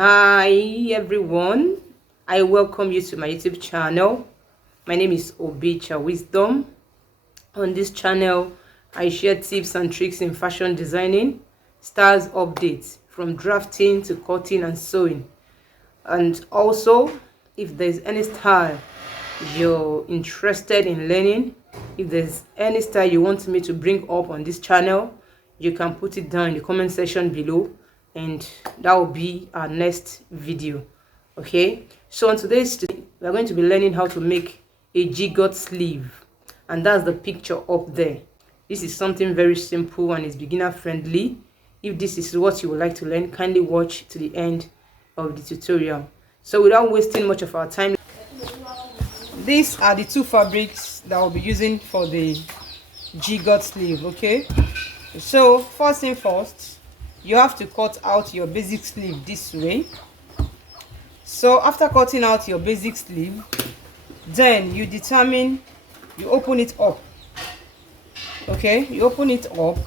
Hi everyone, I welcome you to my YouTube channel. My name is Obicha Wisdom. On this channel I share tips and tricks in fashion designing, styles updates from drafting to cutting and sewing. And also, if there's any style you're interested in learning, if there's any style you want me to bring up on this channel, you can put it down in the comment section below, and that will be our next video. Okay, so on today's we're going to be learning how to make a gigot sleeve, and that's the picture up there. This is something very simple and is beginner friendly. If this is what you would like to learn, kindly watch to the end of the tutorial. So without wasting much of our time, these are the two fabrics that I'll be using for the gigot sleeve. Okay, so first thing first, you have to cut out your basic sleeve this way. So after cutting out your basic sleeve, then you open it up. Okay, you open it up,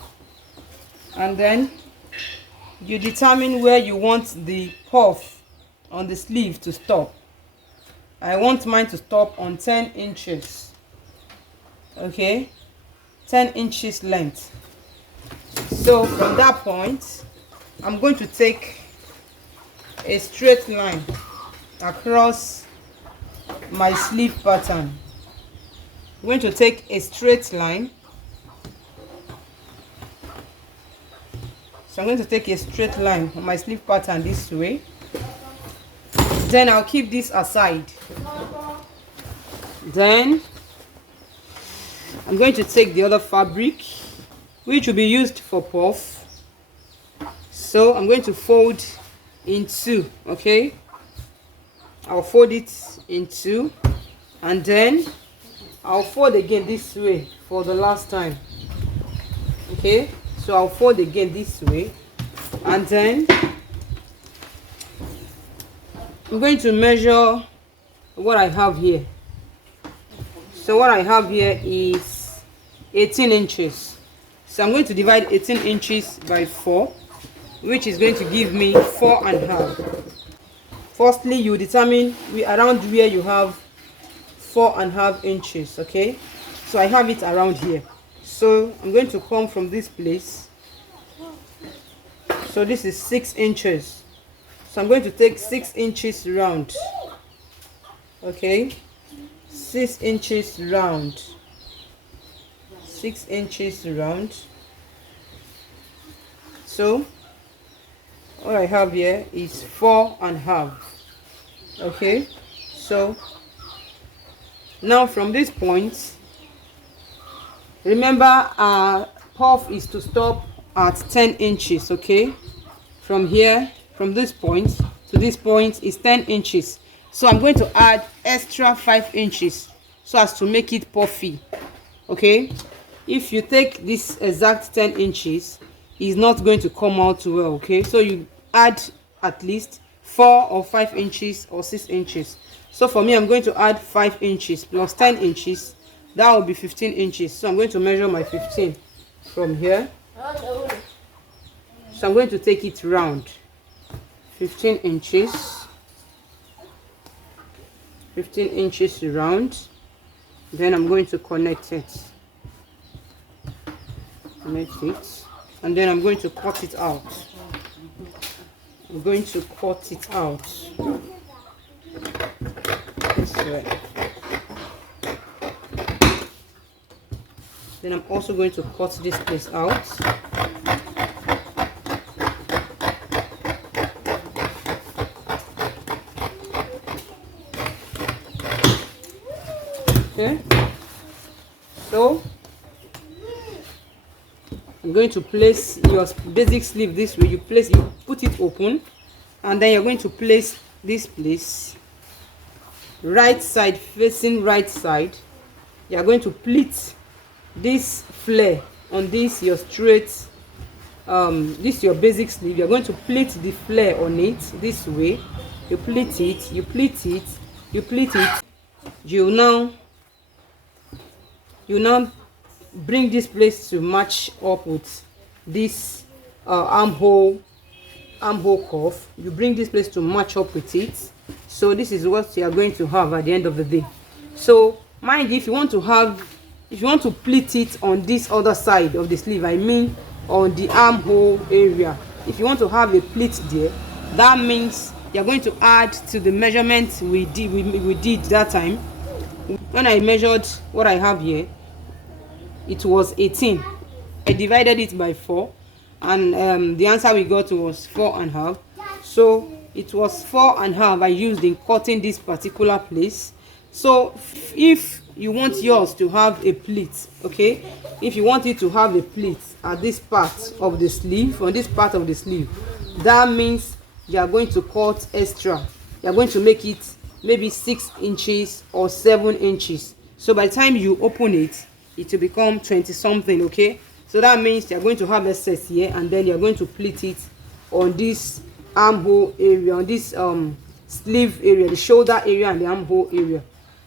and then you determine where you want the puff on the sleeve to stop. I want mine to stop on 10 inches. Okay, 10 inches length. So from that point, I'm going to take a straight line across my sleeve pattern. I'm going to take a straight line. So I'm going to take a straight line on my sleeve pattern this way. Then I'll keep this aside. Then I'm going to take the other fabric, which will be used for puff. So I'm going to fold in two. Okay, I'll fold it in two, and then I'll fold again this way for the last time. Okay, so I'll fold again this way, and then I'm going to measure what I have here. So what I have here is 18 inches. So I'm going to divide 18 inches by 4, which is going to give me 4.5. Firstly, you determine around where you have 4.5 inches. Okay, so I have it around here. So I'm going to come from this place. So this is 6 inches. So I'm going to take 6 inches round. Okay, 6 inches round. 6 inches round. So what I have here is 4.5. Okay, so now from this point, remember our puff is to stop at 10 inches. Okay, from here, from this point to this point is 10 inches. So I'm going to add extra 5 inches so as to make it puffy. Okay, if you take this exact 10 inches, it's not going to come out well. Okay, so you add at least 4 or 5 inches or 6 inches. So for me, I'm going to add 5 inches plus 10 inches. That will be 15 inches. So I'm going to measure my 15 from here. So I'm going to take it round. 15 inches. 15 inches round. Then I'm going to connect it. Connect it. And then I'm going to cut it out. I'm going to cut it out this way. Then I'm also going to cut this place out. Okay, so I'm going to place your basic sleeve this way. You put it open, and then you're going to place this place right side facing right side. You're going to pleat this flare on this your straight this your basic sleeve. You're going to pleat the flare on it this way. You pleat it, you pleat it, you pleat it. You now bring this place to match up with this armhole armhole cuff, you bring this place to match up with it. So this is what you are going to have at the end of the day. So mind you, if you want to pleat it on this other side of the sleeve, I mean on the armhole area, if you want to have a pleat there, that means you're going to add to the measurement we did that time. When I measured what I have here, it was 18. I divided it by 4, and the answer we got was 4.5. So it was 4.5 I used in cutting this particular place. So if you want yours to have a pleat, okay, if you want it to have a pleat at this part of the sleeve, on this part of the sleeve, that means you are going to cut extra. You are going to make it maybe 6 inches or 7 inches. So by the time you open it, it will become 20 something, okay? So that means you're going to have excess here, and then you're going to pleat it on this armhole area, on this sleeve area, the shoulder area and the armhole area.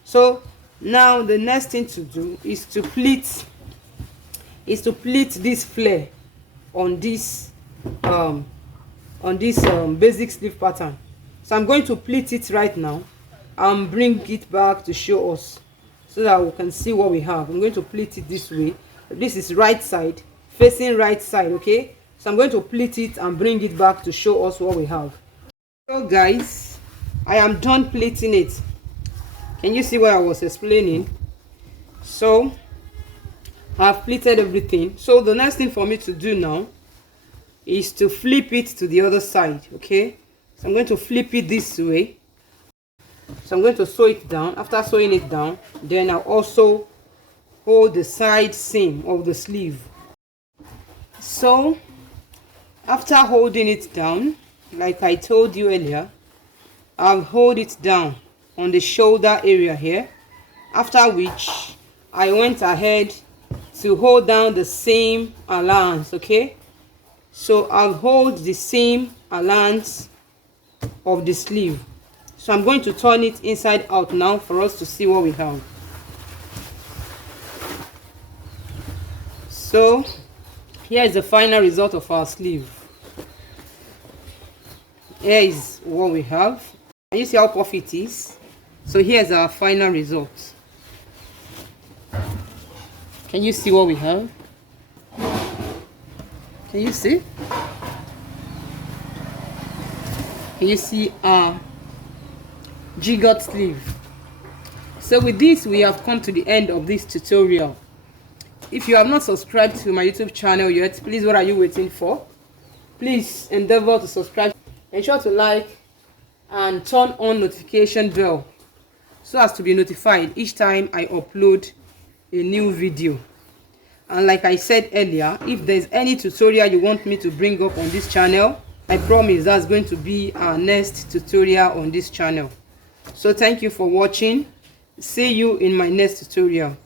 So now the next thing to do is to pleat this flare on this basic sleeve pattern. So I'm going to pleat it right now and bring it back to show us, so that we can see what we have. I'm going to pleat it this way. This is right side, facing right side, okay? So I'm going to pleat it and bring it back to show us what we have. So guys, I am done pleating it. Can you see what I was explaining? So I've pleated everything. So the next thing for me to do now is to flip it to the other side, okay? So I'm going to flip it this way. So I'm going to sew it down. After sewing it down, then I'll also hold the side seam of the sleeve. So after holding it down, like I told you earlier, I'll hold it down on the shoulder area here, after which I went ahead to hold down the seam allowance, okay? So I'll hold the seam allowance of the sleeve. So I'm going to turn it inside out now for us to see what we have. So here is the final result of our sleeve. Here is what we have. Can you see how puffy it is? So here's our final result. Can you see what we have? Can you see? Can you see our gigot sleeve? So with this, we have come to the end of this tutorial. If you have not subscribed to my YouTube channel yet, please, what are you waiting for? Please endeavor to subscribe. Ensure to like and turn on notification bell so as to be notified each time I upload a new video. And like I said earlier, if there's any tutorial you want me to bring up on this channel, I promise that's going to be our next tutorial on this channel. So thank you for watching. See you in my next tutorial.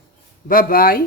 Bye bye.